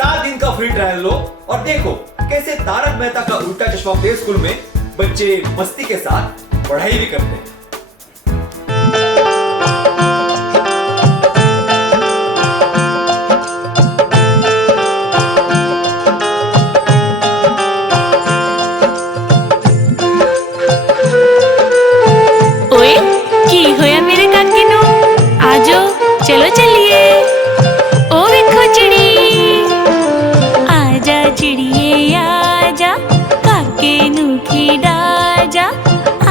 7 दिन का free trial लो और देखो कैसे तारक मेहता का उल्टा चश्मा प्ले स्कूल में बच्चे मस्ती के साथ पढ़ाई भी करते हैं। ओए की होया मेरे काके नु आजो चलो चलिए। ओ देखो चिड़ी आजा चिड़िए आजा काके नु खिड़ा जा।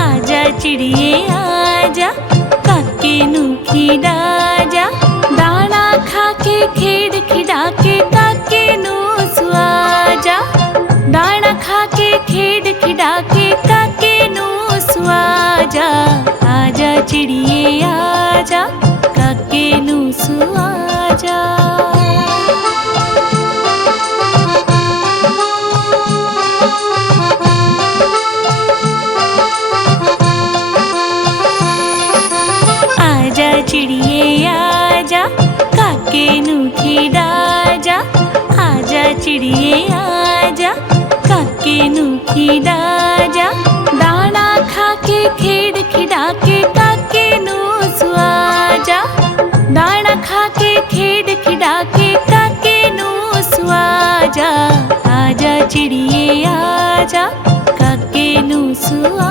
आजा चिड़िए आजा काके नु खिड़ा जा। दाना खा के खेड़ खिड़ा के काके नु सुआ जा। दाना खा के खेड़ खिड़ा के काके नु सुआ जा। आजा चिड़िए आजा काके नु सुआ जा। आजा चिड़िए आजा काके नु खिड़ा जा। आजा चिड़िए आजा काके नु खिड़ा जा। दाना खा के खेड़ खिड़ा के काके नु सुआ जा। दाना खा के खेड़ खिड़ा के काके नु सुआ जा। आजा चिड़िए आजा काके नु सुआ